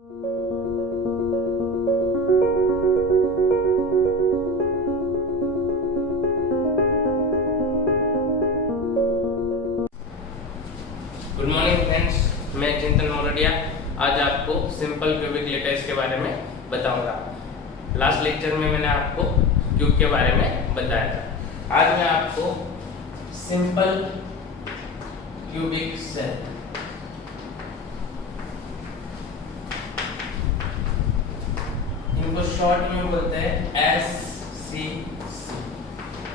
Good morning friends, मैं चिंतन मोरडिया आज आपको सिंपल क्यूबिक लेटर्स के बारे में बताऊंगा। लास्ट लेक्चर में मैंने आपको क्यूब के बारे में बताया था। आज मैं आपको सिंपल क्यूबिक सेल, इनको शॉर्ट में बोलते हैं SCC।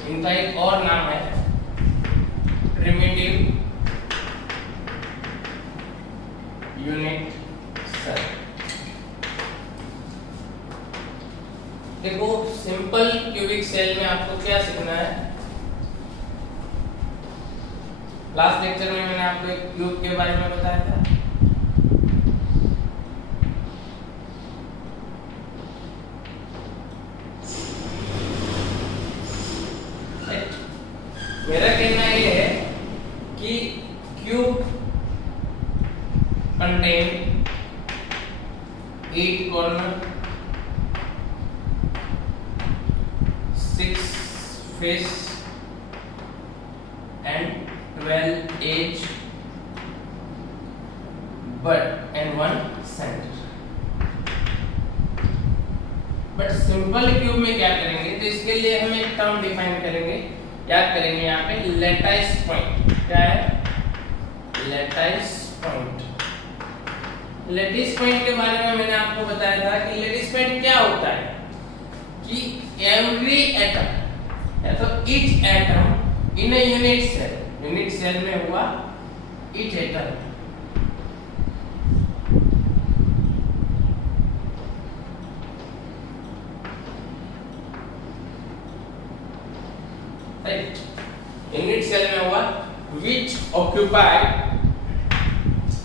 इनका एक और नाम है प्रिमिटिव यूनिट सेल। देखो, सिंपल क्यूबिक सेल में आपको क्या सीखना है। लास्ट लेक्चर में मैंने आपको एक क्यूब के बारे में बताया था। मेरा कहना ये है कि cube contain 8 corner, 6 face and 12 edge, butt and 1 center। But simple cube में क्या करेंगे, तो इसके लिए हम एक टर्म डिफाइन करेंगे, याद करेंगे। यहाँ पे लेटाइस पॉइंट क्या है, लेटाइस पॉइंट। लेटिस पॉइंट के बारे में मैंने आपको बताया था कि लेटिस पॉइंट क्या होता है कि एवरी एटम या तो each atom in a unit cell में हुआ each atom, right, unit cell में हुआ which occupied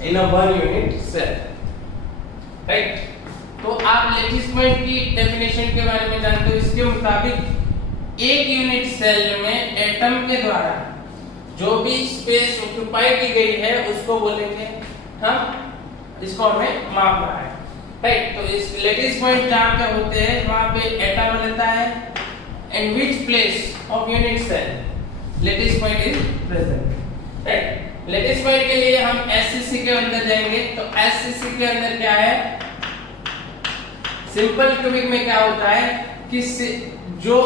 in a one unit cell, right. तो आप लेटिस पॉइंट की डेफिनेशन के बारे में जानते हो। इसके मुताबिक एक यूनिट सेल में एटम के द्वारा जो भी स्पेस ऑक्यूपाई की गई है उसको बोलेंगे हम, इसको हमें मापना है, राइट। तो इस लेटिस पॉइंट जहां पे होते हैं वहां पे एटम रहता है and which place of unit cell lattice point is present, right. Lattice point के लिए हम SCC के अंदर जाएंगे। तो SCC के अंदर क्या है, सिंपल क्यूबिक में क्या होता है कि जो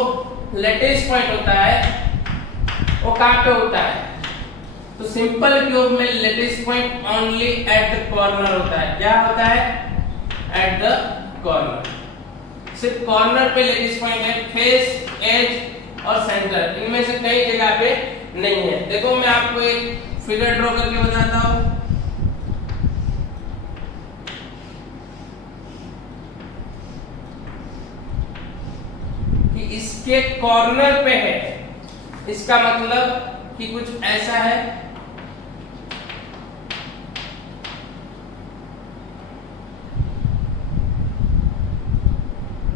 लेटिस पॉइंट होता है वो कहां पे होता है, तो सिंपल क्यूब में lattice point only at the corner होता है। क्या होता है, एट द कॉर्नर। सिर्फ कॉर्नर पे लेटिस पॉइंट है, फेस, एज और सेंटर इनमें से कई जगह पे नहीं है। देखो, मैं आपको एक फिगर ड्रॉ करके बताता हूं। कि इसके कॉर्नर पे है, इसका मतलब कि कुछ ऐसा है।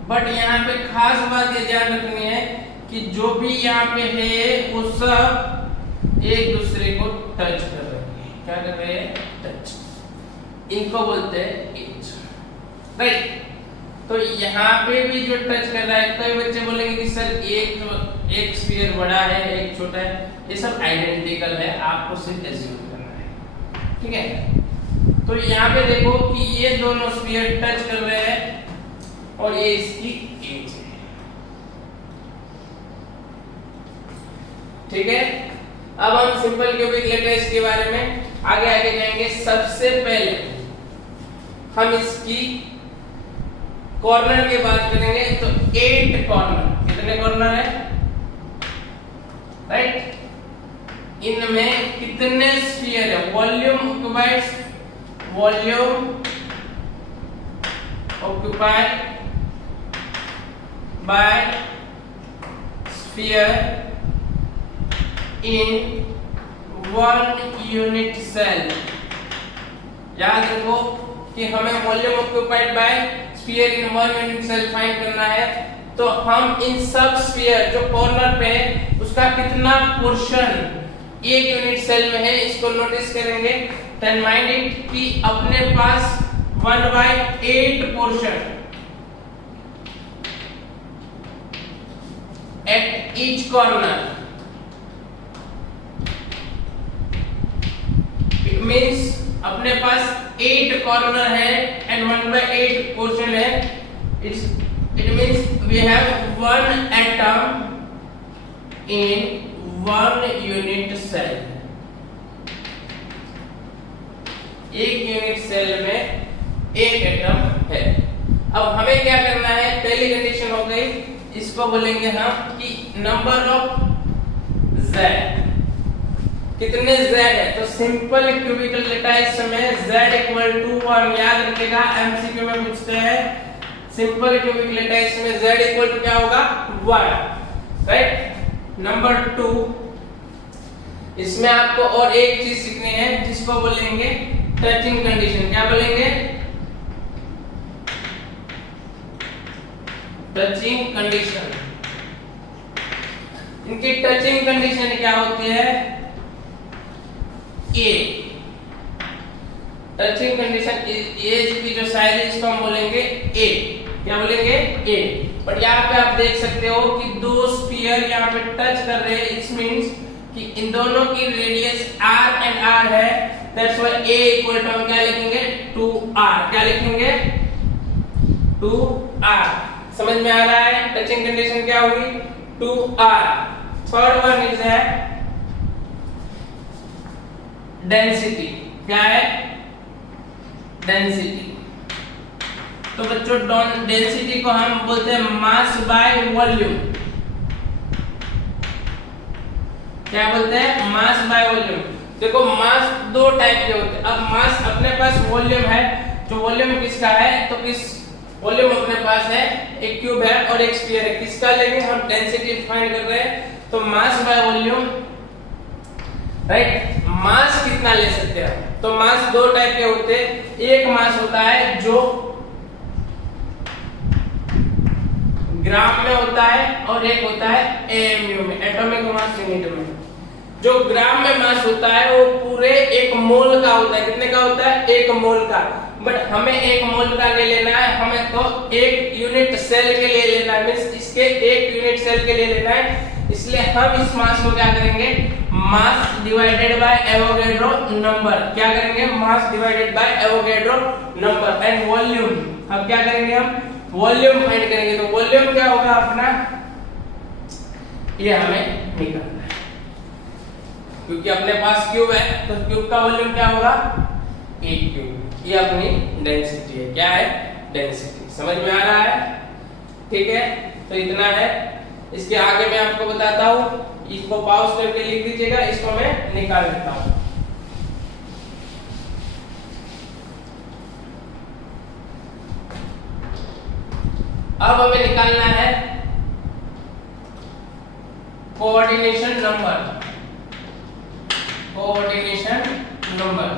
बट यहाँ पे खास बात ये ध्यान रखनी है कि जो भी यहाँ पे है वो सब एक दूसरे को टच कर रहे हैं। क्या कर रहे हैं, टच। इनको बोलते हैं एज, राइट। तो यहाँ पे भी जो टच कर रहा है, कई बच्चे बोलेंगे कि सर एक स्फीयर बड़ा है एक छोटा है, ये सब आइडेंटिकल है, आपको सिर्फ एज्यूम करना है, ठीक है। तो यहाँ पे देखो कि ये दोनों स्फीयर टच कर रहे हैं और ये इसकी एज है, ठीक है। अब हम सिंपल क्यूबिक लेटर्स के बारे में आगे जाएंगे। सबसे पहले हम इसकी कॉर्नर की बात करेंगे। तो 8 कॉर्नर, कितने कॉर्नर है, राइट। इनमें कितने स्फीयर है, volume occupied by sphere in one unit cell। याद रखो कि हमें volume occupied by sphere in one unit cell find करना है। तो हम इन सब स्फीयर जो कॉर्नर पे है उसका कितना पोर्शन एक यूनिट सेल में है इसको नोटिस करेंगे। देन माइंड इट कि अपने पास 1/8 portion at each corner. It means अपने पास 8 कॉर्नर है and 1/8 portion है. It means we have one atom in one unit cell. एक यूनिट सेल में एक एटम है. अब हमें क्या करना है, पहली कंडीशन हो गई, इसको बोलेंगे हम कि नंबर ऑफ Z. कितने Z है, तो सिंपल क्यूबिकल लेटाइस में Z इक्वल टू 1 याद रखिएगा, एमसीक्यू में पूछते हैं. सिंपल क्यूबिकल लेटाइस में Z इक्वल टू क्या होगा 1, राइट. नंबर 2, इसमें आपको और एक चीज सीखनी है जिसको बोलेंगे टचिंग कंडीशन. क्या बोलेंगे, टचिंग कंडीशन. इनकी टचिंग कंडीशन क्या होती है, ए. टचिंग कंडीशन एज की जो साइज है इसको हम बोलेंगे ए. क्या बोलेंगे, ए. बट यहाँ पे आप देख सकते हो कि दो स्फीयर यहाँ पे टच कर रहे हैं. इट मींस कि इन दोनों की रेडियस r एंड r है. That's why a equal to हम क्या लिखेंगे 2r. क्या लिखेंगे 2r. समझ में आ रहा है. टचिंग कंडीशन क्या होगी 2r. थर्ड वन इज है डेंसिटी. क्या है, डेंसिटी. तो बच्चों डेंसिटी को हम बोलते हैं मास बाय वॉल्यूम. क्या बोलते हैं, मास बाय वॉल्यूम. देखो मास दो टाइप के होते हैं. अब मास अपने पास वॉल्यूम है, जो वॉल्यूम किसका है, तो किस वॉल्यूम अपने पास है, एक क्यूब है और एक स्फीयर है. किसका लेंगे हम, डेंसिटी फाइंड कर रहे हैं, तो मास बाय वॉल्यूम, राइट. मास कितना ले सकते हैं, तो मास दो टाइप के होते हैं. एक मास होता है जो ग्राम में होता है और एक होता है एएमयू में, एटॉमिक मास यूनिट में. जो ग्राम में मास होता है वो पूरे 1 मोल का होता है. कितने का होता है, 1 मोल का. बट हमें 1 मोल का ले लेना है, हमें तो 1 यूनिट सेल के लिए लेना है. मींस इसके 1 यूनिट सेल के लिए लेना है. इसलिए हम इस मास को क्या करेंगे, mass divided by Avogadro number. क्या करेंगे, mass divided by Avogadro number. And volume, अब क्या करेंगे हम, वॉल्यूम फाइंड करेंगे. तो वॉल्यूम क्या होगा अपना, ये हमें निकालना है. क्योंकि अपने पास क्यूब है तो क्यूब का वॉल्यूम क्या होगा, 1 क्यूब. ये अपनी डेंसिटी है. क्या है, डेंसिटी. समझ में आ रहा है, ठीक है. तो इतना है. इसके आगे मैं आपको बताता हूँ. इसको पॉज करके लिख दीजिएगा, इसको मैं निकाल लेता हूँ. अब हमें निकालना है कोऑर्डिनेशन नंबर. कोऑर्डिनेशन नंबर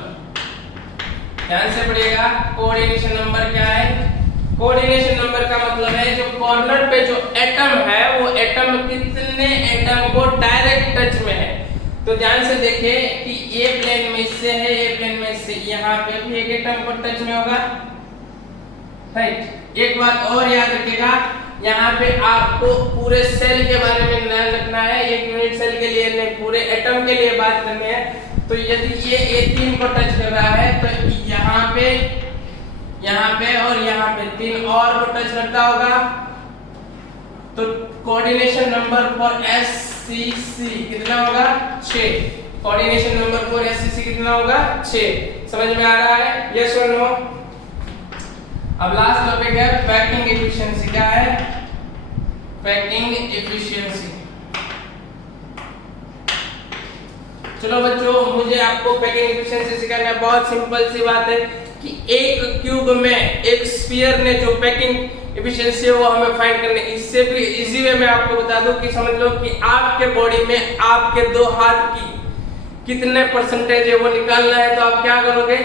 ध्यान से पढ़िएगा. कोऑर्डिनेशन नंबर क्या है, कोऑर्डिनेशन नंबर का मतलब है जो कॉर्नर पे जो एटम है वो एटम कितने एटम को डायरेक्ट टच में है. तो ध्यान से देखिए कि ए प्लेन में इससे है, ए प्लेन में इससे, यहाँ पे भी एक एटम को टच में होगा, राइट. एक बात और याद रखिएगा, यहाँ पे आपको पूरे सेल के बारे में ध्यान रखना है. एक यूनिट सेल के लिए नहीं, पूरे एटम के लिए बात करनी है. तो यदि ये 3 को टच कर रहा है तो यहाँ पे और यहाँ पे 3 और को टच करता होगा. तो कोऑर्डिनेशन नंबर फॉर एससीसी कितना होगा, 6. कोऑर्डिनेशन नंबर फॉर एससीसी कितना होगा, 6. समझ में आ रहा है, यस और नो. अब लास्ट टॉपिक है पैकिंग एफिशिएंसी. क्या है, पैकिंग एफिशिएंसी. चलो बच्चों, मुझे आपको पैकिंग एफिशिएंसी सिखाना है. बहुत सिंपल सी बात है कि एक क्यूब में एक स्फीयर ने जो पैकिंग एफिशिएंसी है वो हमें फाइंड करनी. इससे भी इजी वे में आपको बता दूं कि समझ लो कि आपके बॉडी में आपके 2 हाथ की कितने परसेंटेज है वो निकालना है. तो आप क्या करोगे,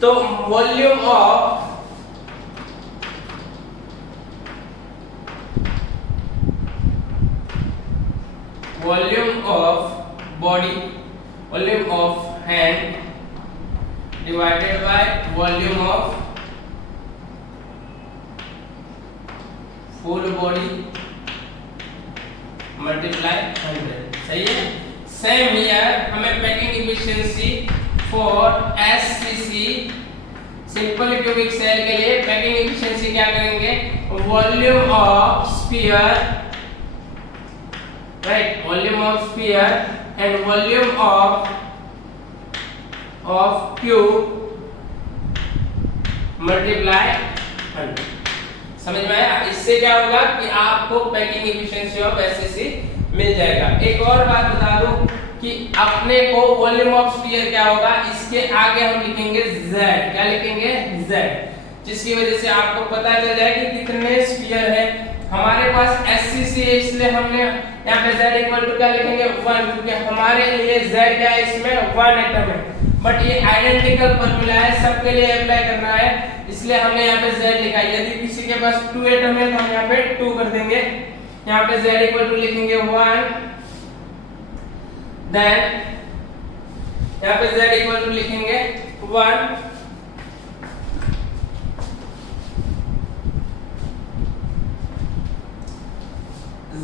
तो volume of body, volume of hand divided by volume of full body multiply 100, सही है। सेम हियर हमें packing efficiency for SCC simple cubic cell के लिए पैकिंग एफिशिएंसी क्या करेंगे, volume of sphere, right, volume of sphere and volume of cube multiply 100। समझ में आया? इससे क्या होगा कि आपको पैकिंग एफिशिएंसी ऑफ एससीसी मिल जाएगा। एक और बात बता दूं कि अपने को वॉल्यूम ऑफ स्फीयर क्या होगा, इसके आगे हम लिखेंगे z, क्या लिखेंगे z, जिसकी वजह से आपको पता चल जाए कि कितने स्फीयर है हमारे पास। एससीसी है इसलिए हमने यहाँ पे z इक्वल टू क्या लिखेंगे 1, क्योंकि हमारे लिए z क्या है, इसमें 1 एटम है। बट ये आइडेंटिकल फॉर्मूला है, सबके लिए अप्लाई करना है, इसलिए हमने यहाँ पे z लिखा है। यदि किसी के पास 2 एटम है तो हम यहाँ पे 2 कर देंगे, यहाँ पे z इक्वल टू लिखेंगे 1, देन यहाँ पे z इक्वल टू लिखेंगे 1,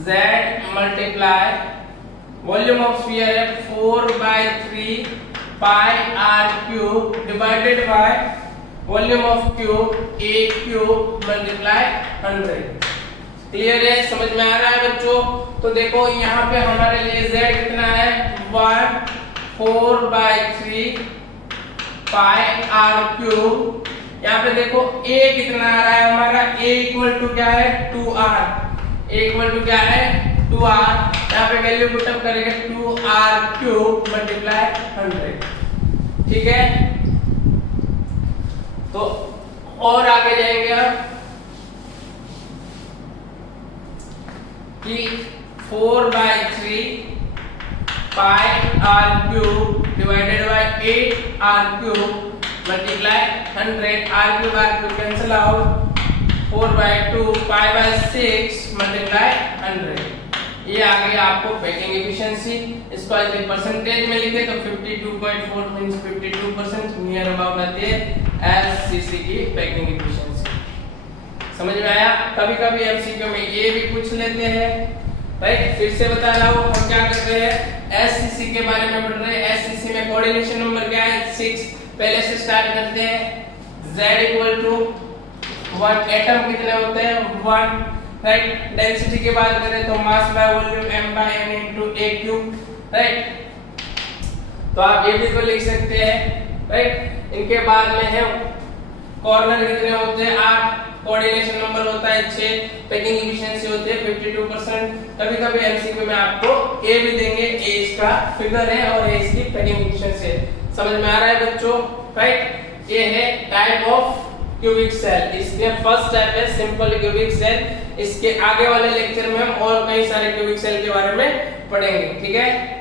z multiply volume of sphere है 4/3 pi r cube divided by volume of cube a cube multiply 100। Clear है, समझ में आ रहा है बच्चों? तो देखो यहाँ पे हमारे लिए z कितना है 1 4/3 पाई r क्यूब। यहाँ पे देखो a कितना आ रहा है हमारा, a इक्वल टू क्या है 2r, a इक्वल टू क्या है 2r, यहाँ पे वैल्यू पुटअप करेंगे 2r क्यूब मल्टीप्लाई 100, ठीक है। तो और आगे जाएंगे हम कि 4/3 pi r cube divided by 8r cube multiply 100, r cube cancel out, 4/2 pi multiply 100। ये आ गई आपको पैकिंग एफिशिएंसी। इसको यदि परसेंटेज में लिखे तो 52.4 मींस 52% नियर अबाउट आती है एससीसी की पैकिंग एफिशिएंसी। समझ में आया? कभी-कभी एमसीक्यू में ये भी पूछ लेते हैं, राइट। फिर से बता रहा हूं हम क्या कर रहे हैं, एससीसी के बारे में पढ़ रहे हैं। एससीसी में कोऑर्डिनेशन नंबर क्या है 6। पहले से स्टार्ट करते हैं। z इक्वल टू 1, एटम कितने होते हैं 1, राइट। डेंसिटी की बात करें तो mass by volume m/n into a cube, right. तो आप ये भी तो लिख सकते हैं, राइट। इनके बाद में है कॉर्नर कितने होते हैं 8, कोऑर्डिनेशन नंबर होता है 6, पैकिंग एफिशिएंसी होती है 52%। कभी-कभी एमसीक्यू में आपको a भी देंगे, a इसका फिगर है और a इसकी पैकिंग एफिशिएंसी है। समझ में आ रहा है बच्चों, राइट। ये है टाइप ऑफ क्यूबिक सेल। इसके फर्स्ट टाइप है सिंपल क्यूबिक सेल। इसके आगे वाले लेक्चर में हम और कई सारे क्यूबिक सेल के बारे में पढ़ेंगे, ठीक है।